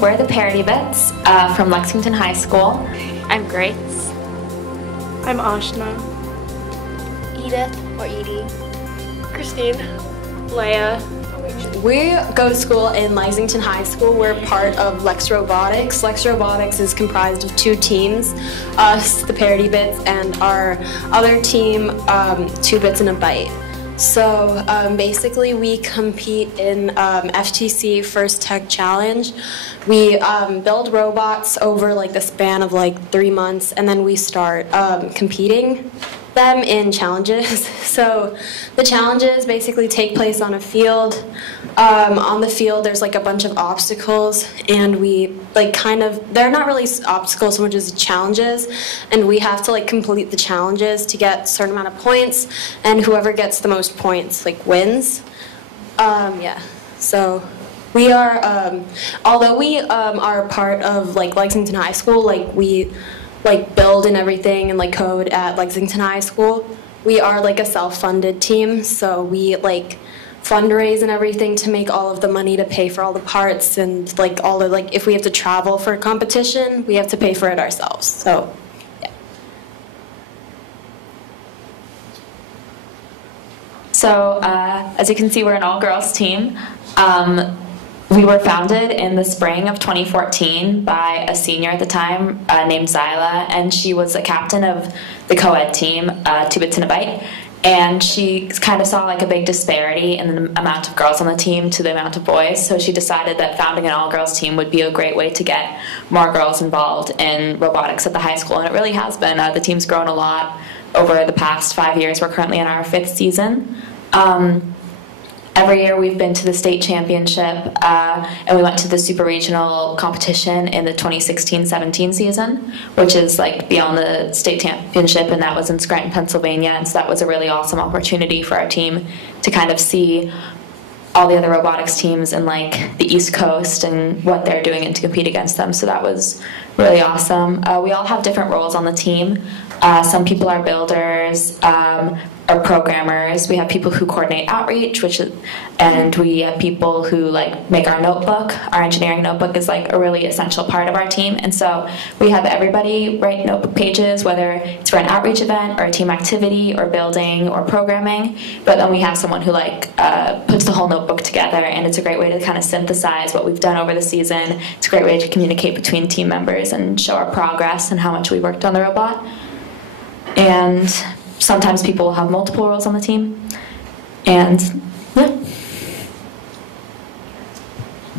we're the Parity Bits from Lexington High School. I'm Grace. I'm Ashna. Edith or Edie. Christine. Leia. We go to school in Lexington High School. We're part of Robotics. Robotics is comprised of two teams, us, the Parity Bits, and our other team, 2 Bits and a Byte. So basically we compete in FTC First Tech Challenge. We build robots over like the span of like 3 months, and then we start competing them in challenges. So the challenges basically take place on a field. On the field there's like a bunch of obstacles, and we like they're not really obstacles so much as challenges, and we have to like complete the challenges to get a certain amount of points, and whoever gets the most points like wins. Yeah, so we are although we are part of like Lexington High School, like we like build and everything and like code at Lexington High School, we are like a self-funded team, so we like fundraise and everything to make all of the money to pay for all the parts, and like all the like if we have to travel for a competition, we have to pay for it ourselves. So yeah. So as you can see, we're an all-girls team. We were founded in the spring of 2014 by a senior at the time named Zyla, and she was a captain of the co-ed team, 2 Bits and a Byte, and she kind of saw like a big disparity in the amount of girls on the team to the amount of boys, so she decided that founding an all-girls team would be a great way to get more girls involved in robotics at the high school, and it really has been. The team's grown a lot over the past 5 years. We're currently in our 5th season. Every year we've been to the state championship, and we went to the super regional competition in the 2016-17 season, which is like beyond the state championship, and that was in Scranton, Pennsylvania, and so that was a really awesome opportunity for our team to kind of see all the other robotics teams in like the East Coast and what they're doing and to compete against them, so that was really awesome. We all have different roles on the team. Some people are builders, or programmers. We have people who coordinate outreach, and we have people who like make our notebook. Our engineering notebook is like a really essential part of our team, and so we have everybody write notebook pages, whether it's for an outreach event or a team activity or building or programming. But then we have someone who like puts the whole notebook together, and it's a great way to kind of synthesize what we've done over the season. It's a great way to communicate between team members and show our progress and how much we worked on the robot. And sometimes people will have multiple roles on the team, and yeah.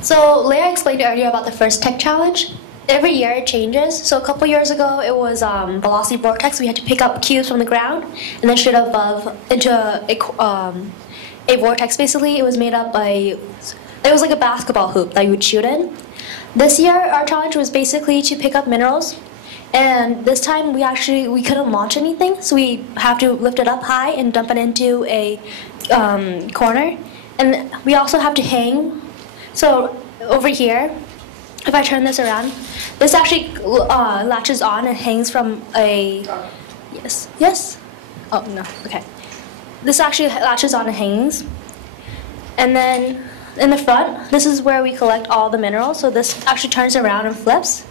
So Leia explained earlier about the First Tech Challenge. Every year it changes. So a couple years ago it was velocity vortex. We had to pick up cubes from the ground and then shoot above into a vortex. Basically, it was made up by, it was like a basketball hoop that you would shoot in. This year our challenge was basically to pick up minerals. And this time we couldn't launch anything, so we have to lift it up high and dump it into a corner. And we also have to hang. So over here, if I turn this around, this actually latches on and hangs from a, yes? Oh, no, okay. This actually latches on and hangs. And then in the front, this is where we collect all the minerals, so this actually turns around and flips.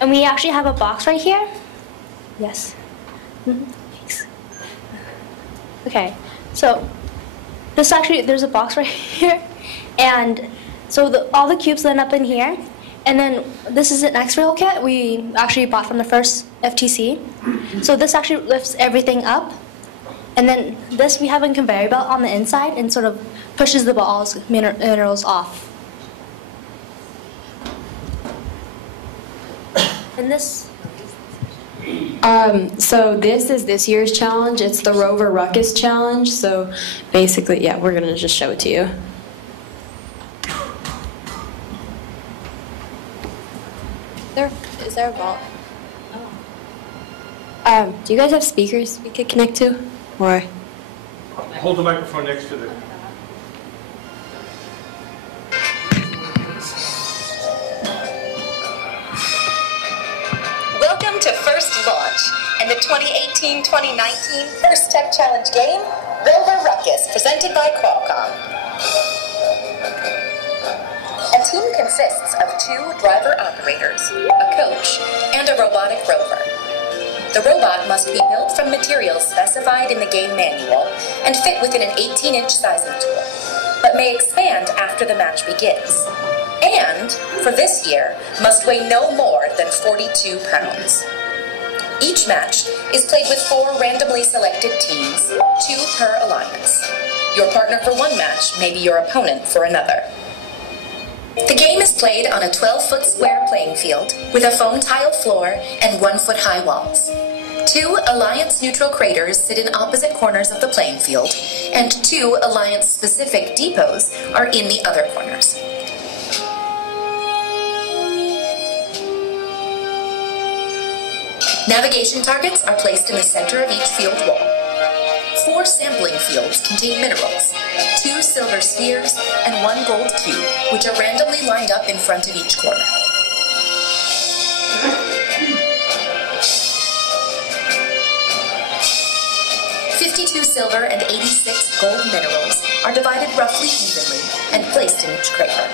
And we actually have a box right here. Yes. Thanks. Okay. So this actually, there's a box right here, and so all the cubes end up in here. And then this is an X-ray kit we actually bought from the first FTC. So this actually lifts everything up, and then this we have a conveyor belt on the inside and sort of pushes the minerals off. And this? So this is this year's challenge. It's the Rover Ruckus challenge. So basically, yeah, we're gonna just show it to you. Is there a vault? Do you guys have speakers we could connect to, or? Hold the microphone next to the. Welcome to First Launch and the 2018-2019 First Tech Challenge game, Rover Ruckus, presented by Qualcomm. team consists of 2 driver operators, a coach, and a robotic rover. The robot must be built from materials specified in the game manual and fit within an 18-inch sizing tool, but may expand after the match begins. And, for this year, must weigh no more than 42 pounds. Each match is played with 4 randomly selected teams, 2 per alliance. Your partner for one match may be your opponent for another. The game is played on a 12-foot square playing field with a foam tile floor and 1-foot-high walls. 2 Alliance-neutral craters sit in opposite corners of the playing field, and 2 Alliance-specific depots are in the other corners. Navigation targets are placed in the center of each field wall. 4 sampling fields contain minerals, 2 silver spheres, and 1 gold cube, which are randomly lined up in front of each corner. Silver and 86 gold minerals are divided roughly evenly and placed in each crater.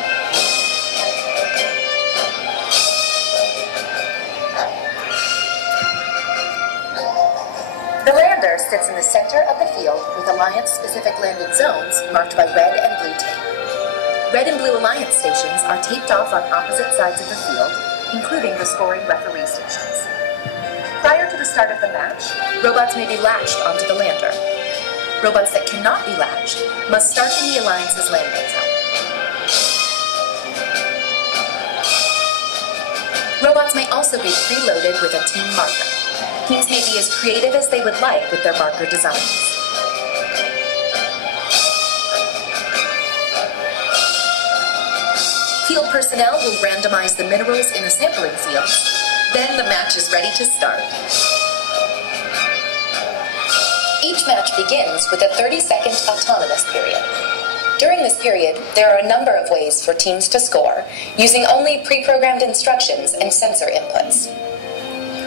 The lander sits in the center of the field with Alliance-specific landing zones marked by red and blue tape. Red and blue Alliance stations are taped off on opposite sides of the field, including the scoring referee stations. Prior to the start of the match, robots may be latched onto the lander. Robots that cannot be latched must start in the Alliance's landing zone. Robots may also be preloaded with a team marker. Teams may be as creative as they would like with their marker designs. Field personnel will randomize the minerals in the sampling field. Then the match is ready to start. Each match begins with a 30-second autonomous period. During this period, there are a number of ways for teams to score, using only pre-programmed instructions and sensor inputs.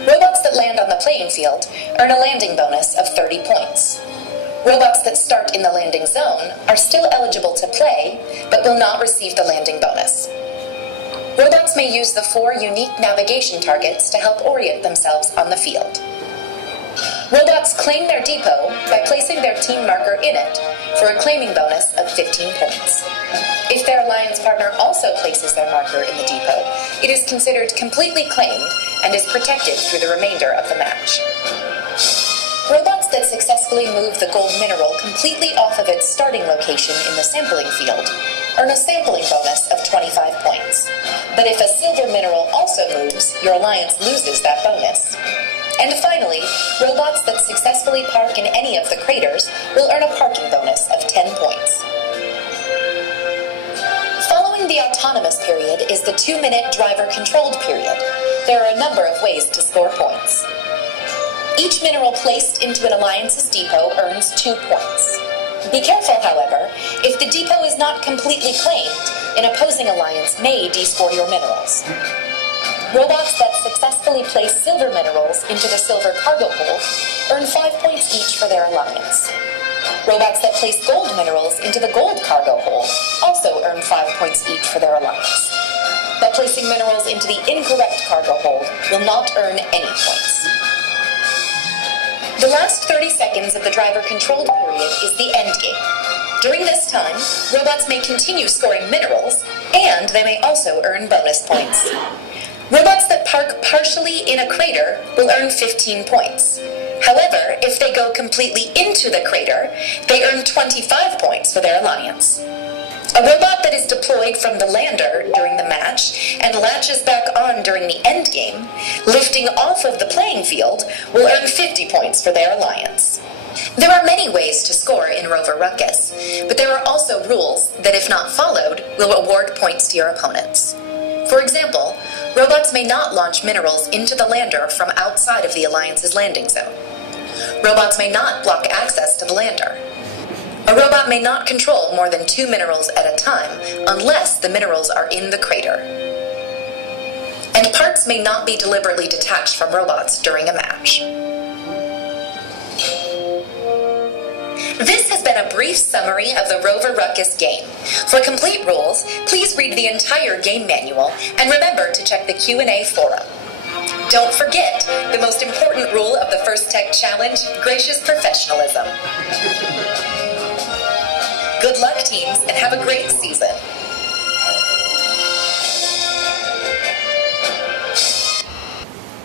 Robots that land on the playing field earn a landing bonus of 30 points. Robots that start in the landing zone are still eligible to play, but will not receive the landing bonus. Robots may use the 4 unique navigation targets to help orient themselves on the field. Robots claim their depot by placing their team marker in it for a claiming bonus of 15 points. If their alliance partner also places their marker in the depot, it is considered completely claimed and is protected through the remainder of the match. Robots that successfully move the gold mineral completely off of its starting location in the sampling field earn a sampling bonus of 25 points. But if a silver mineral also moves, your alliance loses that bonus. And finally, robots that successfully park in any of the craters will earn a parking bonus of 10 points. Following the autonomous period is the 2-minute driver-controlled period. There are a number of ways to score points. Each mineral placed into an alliance's depot earns 2 points. Be careful, however, if the depot is not completely claimed, an opposing alliance may descore your minerals. Robots that successfully place silver minerals into the silver cargo hold earn 5 points each for their alliance. Robots that place gold minerals into the gold cargo hold also earn 5 points each for their alliance. But placing minerals into the incorrect cargo hold will not earn any points. The last 30 seconds of the driver-controlled period is the end game. During this time, robots may continue scoring minerals, and they may also earn bonus points. Robots that park partially in a crater will earn 15 points. However, if they go completely into the crater, they earn 25 points for their alliance. A robot that is deployed from the lander during the match and latches back on during the end game, lifting off of the playing field, will earn 50 points for their alliance. There are many ways to score in Rover Ruckus, but there are also rules that, if not followed, will award points to your opponents. For example, robots may not launch minerals into the lander from outside of the Alliance's landing zone. Robots may not block access to the lander. A robot may not control more than 2 minerals at a time unless the minerals are in the crater. And parts may not be deliberately detached from robots during a match. This has been a brief summary of the Rover Ruckus game. For complete rules, please read the entire game manual and remember to check the Q&A forum. Don't forget the most important rule of the First Tech Challenge, gracious professionalism. Good luck, teams, and have a great season.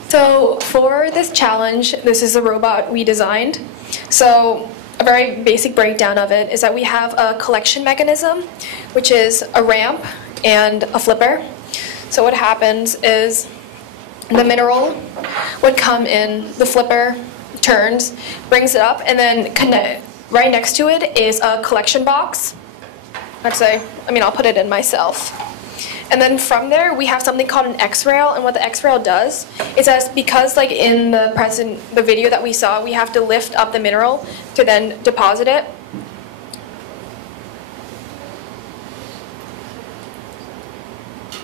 So for this challenge, this is a robot we designed. So a very basic breakdown of it is that we have a collection mechanism, which is a ramp and a flipper. So what happens is the mineral would come in, the flipper turns, brings it up, and then right next to it is a collection box. I'll put it in myself. And then from there, we have something called an X-rail, and what the X-rail does is that because like in the video that we saw, we have to lift up the mineral to then deposit it.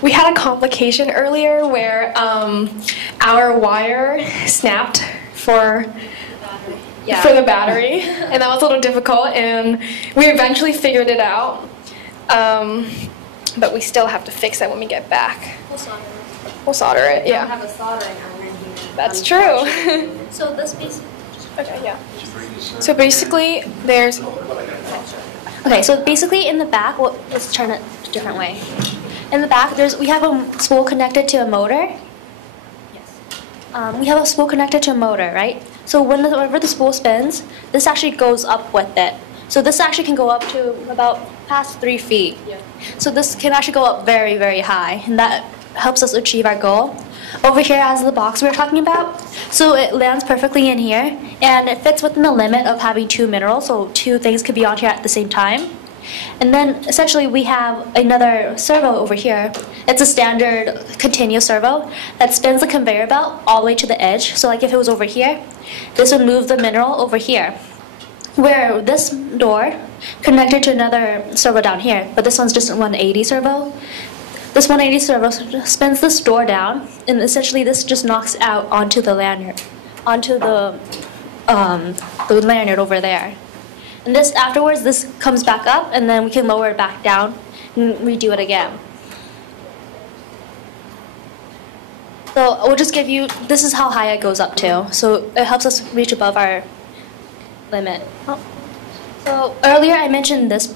We had a complication earlier where our wire snapped for the battery, and that was a little difficult, and we eventually figured it out. But we still have to fix it when we get back. We'll solder it, yeah. We have a soldering iron here. That's true. So this piece. Okay, yeah. So basically, there's... Okay, so basically in the back, let's turn it a different way. In the back, we have a spool connected to a motor. Yes. We have a spool connected to a motor, right? So whenever the spool spins, this actually goes up with it. So this actually can go up to about past 3 feet. Yeah. So this can actually go up very, very high, and that helps us achieve our goal. Over here as the box we were talking about, so it lands perfectly in here, and it fits within the limit of having 2 minerals, so 2 things could be on here at the same time. And then essentially we have another servo over here. It's a standard continuous servo that spins the conveyor belt all the way to the edge. So like if it was over here, this would move the mineral over here. Where this door connected to another servo down here, but this one's just a 180 servo. This 180 servo spins this door down, and essentially this just knocks out onto the lanyard, onto the lanyard over there. And this afterwards, this comes back up, and then we can lower it back down and redo it again. So we'll just give you, this is how high it goes up to. So it helps us reach above our limit. So earlier I mentioned this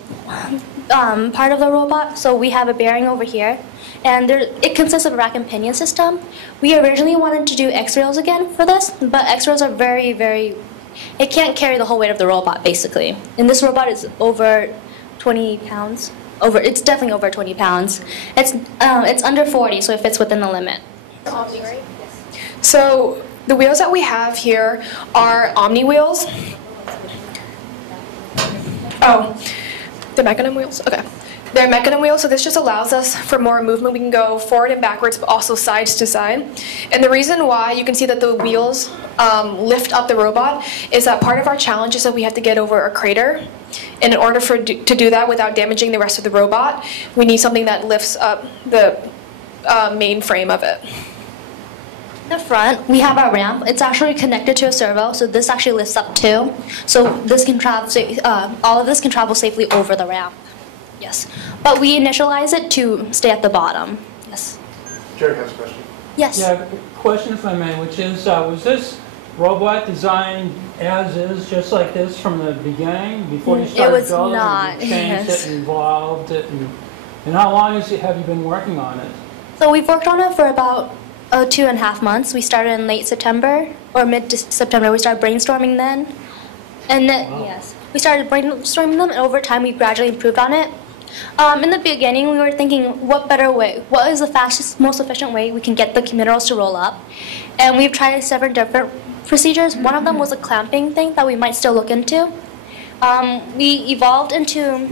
part of the robot. So we have a bearing over here, and it consists of a rack and pinion system. We originally wanted to do X-rails again for this, but X-rails are very, very, it can't carry the whole weight of the robot basically. And this robot is over 20 pounds. It's definitely over 20 pounds. It's under 40, so it fits within the limit. So the wheels that we have here are Omni wheels. Oh, the mechanism wheels? Okay. They're mechanism wheels, so this just allows us for more movement. We can go forward and backwards, but also sides to side. And the reason why you can see that the wheels lift up the robot is that part of our challenge is that we have to get over a crater. And in order to do that without damaging the rest of the robot, we need something that lifts up the main frame of it. In the front, we have our ramp. It's actually connected to a servo, so this actually lifts up too. So this can travel. All of this can travel safely over the ramp. Yes, but we initialize it to stay at the bottom. Yes. Jerry has a question. Yes. Yeah, question if I may, which is, was this robot designed as is, just like this from the beginning, before you started was building? not, You changed yes. it and evolved it, and how long have you been working on it? So we've worked on it for about 2.5 months. We started in late September or mid-September. We started brainstorming then, and yes, we started brainstorming them, and over time we gradually improved on it. In the beginning, we were thinking, what better way? What is the fastest, most efficient way we can get the minerals to roll up? And we've tried several different procedures. One of them was a clamping thing that we might still look into. We evolved into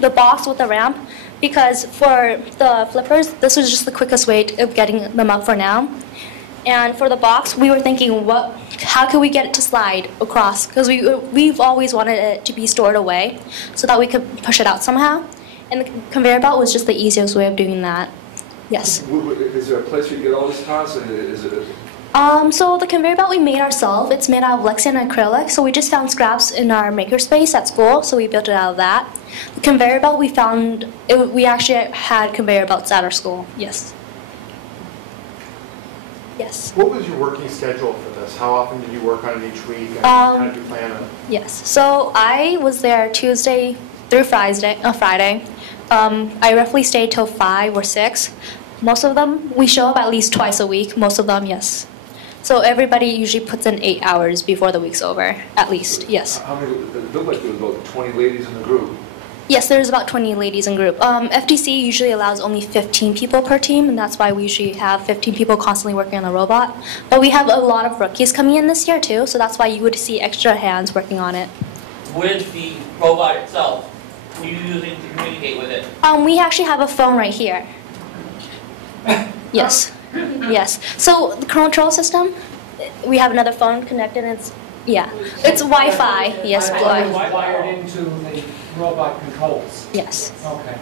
the box with the ramp because for the flippers, this was just the quickest way of getting them up for now. And for the box, we were thinking, how can we get it to slide across? Because we've always wanted it to be stored away so that we could push it out somehow. And the conveyor belt was just the easiest way of doing that. Yes. Is there a place where you get all these parts? Is it So the conveyor belt we made ourselves. It's made out of Lexington acrylic. So we just found scraps in our makerspace at school, so we built it out of that. The conveyor belt we found, we actually had conveyor belts at our school. Yes. Yes. What was your working schedule for this? How often did you work on it each week? And how did you plan it? Yes. So I was there Tuesday through Friday. I roughly stayed till 5 or 6. Most of them, we show up at least twice a week. Most of them, yes. So everybody usually puts in 8 hours before the week's over, at least, yes. How many, it looked like there was about 20 ladies in the group. Yes, there's about 20 ladies in group. FTC usually allows only 15 people per team, and that's why we usually have 15 people constantly working on the robot. But we have a lot of rookies coming in this year too, so that's why you would see extra hands working on it. With the robot itself, what are you using to communicate with it? We actually have a phone right here. Yes. Yes. So the control system, we have another phone connected. And it's Wi-Fi. Yes, Wi-Fi. Wired into the robot controls. Yes. Okay.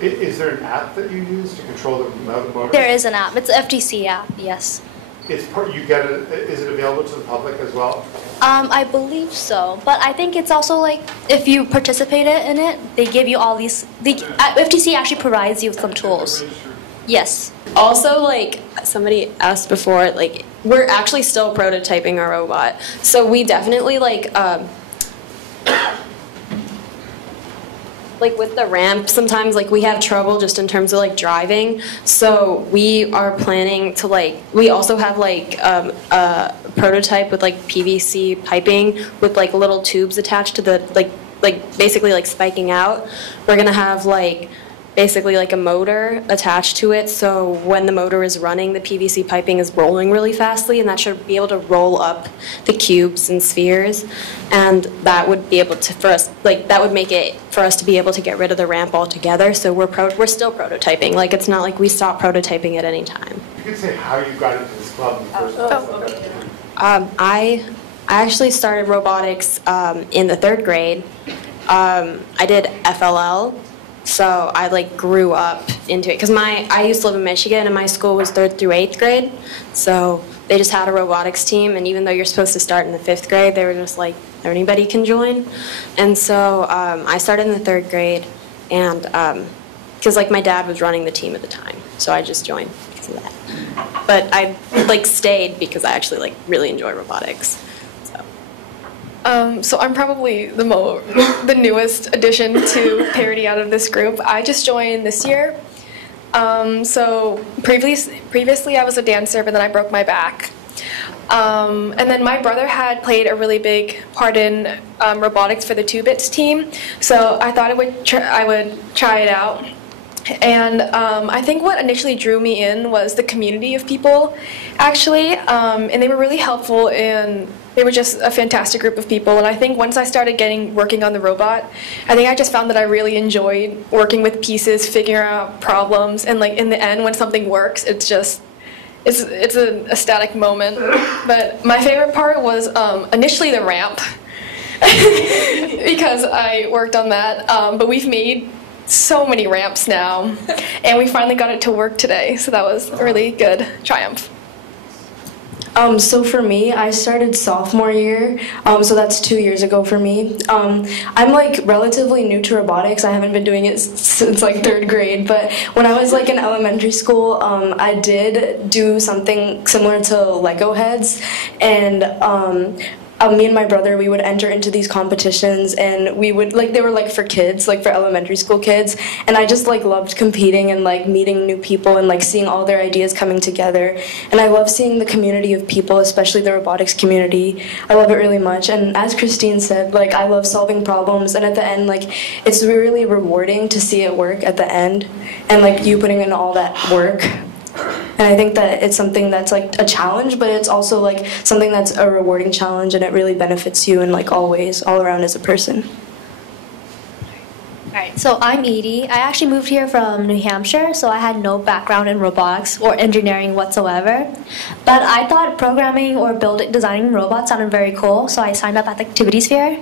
Is there an app that you use to control the motor? There is an app. It's an FTC app. Yes. It's you get it. Is it available to the public as well? I believe so, but I think it's also like if you participate in it, they give you all these. FTC actually provides you with some tools. Yes. Also, like somebody asked before, like we're actually still prototyping our robot, so we definitely like with the ramp, sometimes like we have trouble just in terms of like driving. So we are planning to we also have like a prototype with like PVC piping with like little tubes attached to the basically like spiking out. We're gonna have basically like a motor attached to it, so when the motor is running, the PVC piping is rolling really fastly, and that should be able to roll up the cubes and spheres, and that would be able to that would make it for us to be able to get rid of the ramp altogether. So we're still prototyping. Like it's not like we stop prototyping at any time. You could say how you got into this club in the first place. I actually started robotics in the 3rd grade. I did FLL. So I grew up into it because I used to live in Michigan and my school was 3rd through 8th grade. So they just had a robotics team, and even though you're supposed to start in the 5th grade, they were just like, anybody can join. And so I started in the 3rd grade, and because my dad was running the team at the time, so I just joined because of that. But I stayed because I actually really enjoy robotics. So I'm probably the newest addition to Parity out of this group. I just joined this year. So previously I was a dancer, but then I broke my back. And then my brother had played a really big part in robotics for the 2-Bits team. So I thought I would try it out. And I think what initially drew me in was the community of people, actually. And they were really helpful, and they were just a fantastic group of people. And I think once I started working on the robot, I think I just found that I really enjoyed working with pieces, figuring out problems, and in the end, when something works, it's an ecstatic moment. But my favorite part was initially the ramp, because I worked on that. But we've made so many ramps now, and we finally got it to work today, so that was a really good triumph. So for me, I started sophomore year, so that's 2 years ago for me. I'm relatively new to robotics. I haven't been doing it since 3rd grade, but when I was in elementary school, I did do something similar to Lego heads, and me and my brother, we would enter into these competitions, and we would they were for kids, for elementary school kids, and I just loved competing and meeting new people and seeing all their ideas coming together. And I love seeing the community of people, especially the robotics community. I love it really much. And as Christine said, I love solving problems, and at the end, it's really rewarding to see it work at the end, and you putting in all that work. And I think that it's something that's a challenge, but it's also something that's a rewarding challenge, and it really benefits you in all ways, all around as a person. Alright, so I'm Edie. I actually moved here from New Hampshire, so I had no background in robotics or engineering whatsoever. But I thought programming or designing robots sounded very cool, so I signed up at the activities fair.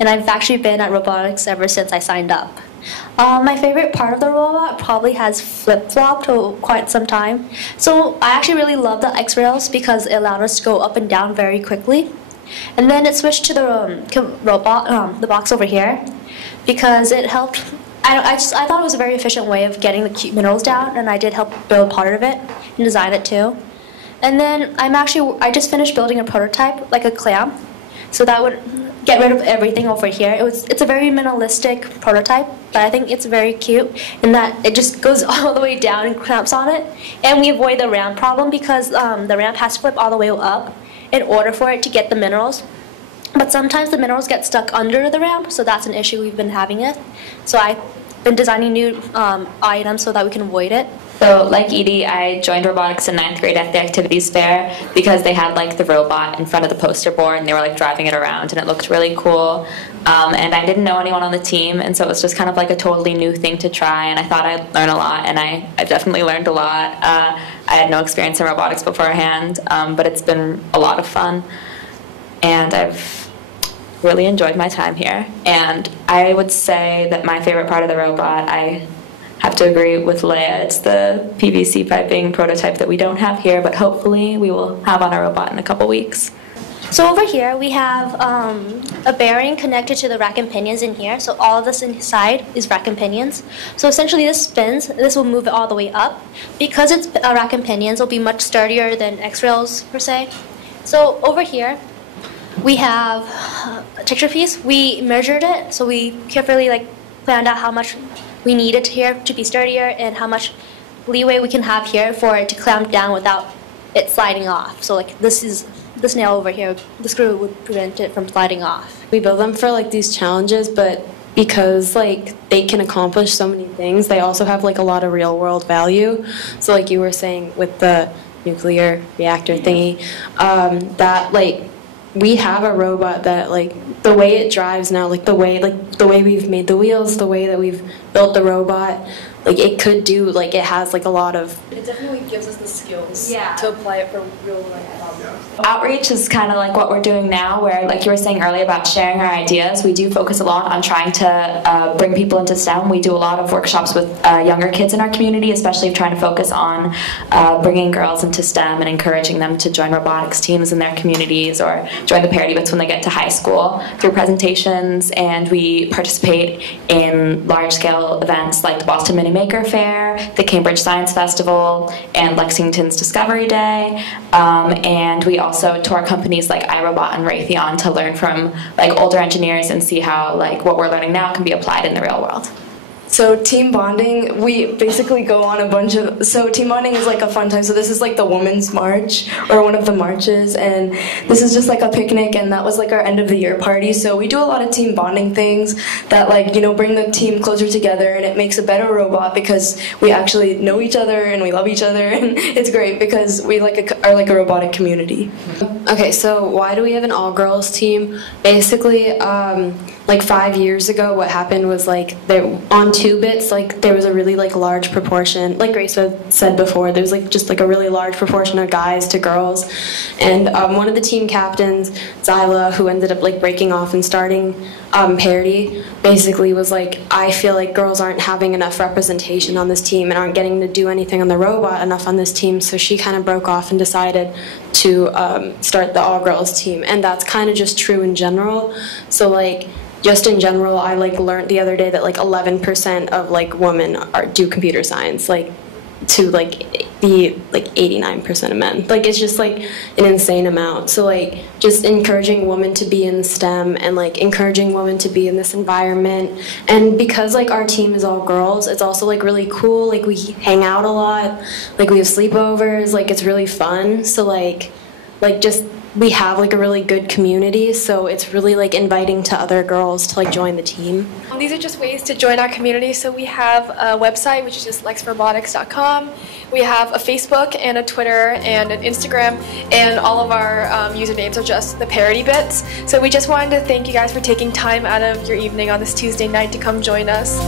And I've actually been at robotics ever since I signed up. My favorite part of the robot probably has flip-flopped for quite some time. So I actually really love the X-rails because it allowed us to go up and down very quickly. And then it switched to the robot, the box over here, because it helped. I thought it was a very efficient way of getting the cute minerals down, and I did help build part of it and design it too. And then I just finished building a prototype, like a clamp, so that would get rid of everything over here. It's a very minimalistic prototype, but I think it's very cute in that it just goes all the way down and clamps on it. And we avoid the ramp problem because the ramp has to flip all the way up in order for it to get the minerals. But sometimes the minerals get stuck under the ramp, so that's an issue we've been having it. So I've been designing new items so that we can avoid it. So, like Edie, I joined robotics in 9th grade at the activities fair because they had like the robot in front of the poster board and they were like driving it around and it looked really cool. And I didn't know anyone on the team, and so it was just kind of like a totally new thing to try, and I thought I'd learn a lot, and I definitely learned a lot. I had no experience in robotics beforehand, but it's been a lot of fun, and I've really enjoyed my time here. And I would say that my favorite part of the robot, I have to agree with Leia, it's the PVC piping prototype that we don't have here, but hopefully we will have on our robot in a couple weeks. So over here we have a bearing connected to the rack and pinions in here. So all of this inside is rack and pinions. So essentially this spins, this will move it all the way up. Because it's a rack and pinions, it'll be much sturdier than X-rails per se. So over here we have a texture piece. We measured it, so we carefully planned out how much we needed here to be sturdier and how much leeway we can have here for it to clamp down without it sliding off. So this nail over here, the screw would prevent it from sliding off. We build them for these challenges, but because they can accomplish so many things, they also have a lot of real world value. So like you were saying with the nuclear reactor thingy, that we have a robot that the way it drives now, the way we've made the wheels, the way that we've built the robot, it could do, it has a lot of... It definitely gives us the skills to apply it for real life problems. Outreach is kind of like what we're doing now, where like you were saying earlier about sharing our ideas, we do focus a lot on trying to bring people into STEM. We do a lot of workshops with younger kids in our community, especially trying to focus on bringing girls into STEM and encouraging them to join robotics teams in their communities or join the Parity Bits when they get to high school through presentations. And we participate in large-scale events like the Boston Mini Maker Fair, the Cambridge Science Festival, and Lexington's Discovery Day. And we also tour companies like iRobot and Raytheon to learn from older engineers and see how what we're learning now can be applied in the real world. So team bonding, we basically go on a bunch of, so team bonding is a fun time. So this is the Women's March, or one of the marches, and this is just a picnic, and that was our end of the year party. So we do a lot of team bonding things that bring the team closer together, and it makes a better robot because we actually know each other and we love each other, and it's great because we are a robotic community. Okay, so why do we have an all-girls team? Basically, 5 years ago, what happened was on 2 bits, there was a really large proportion, like Grace said before, there was just a really large proportion of guys to girls, and one of the team captains, Zyla, who ended up breaking off and starting Parity, basically was I feel like girls aren't having enough representation on this team and aren't getting to do anything on the robot enough on this team, so she kind of broke off and decided to start the all-girls team, and that's kind of just true in general. So just in general, I learned the other day that 11% of women do computer science, to the 89% of men. It's just an insane amount. So just encouraging women to be in STEM and encouraging women to be in this environment. And because our team is all girls, it's also really cool. We hang out a lot. We have sleepovers. It's really fun. So just we have a really good community, so it's really inviting to other girls to join the team. These are just ways to join our community. So we have a website, which is just lexrobotics.com. We have a Facebook and a Twitter and an Instagram, and all of our usernames are just the Parity Bits. So we just wanted to thank you guys for taking time out of your evening on this Tuesday night to come join us.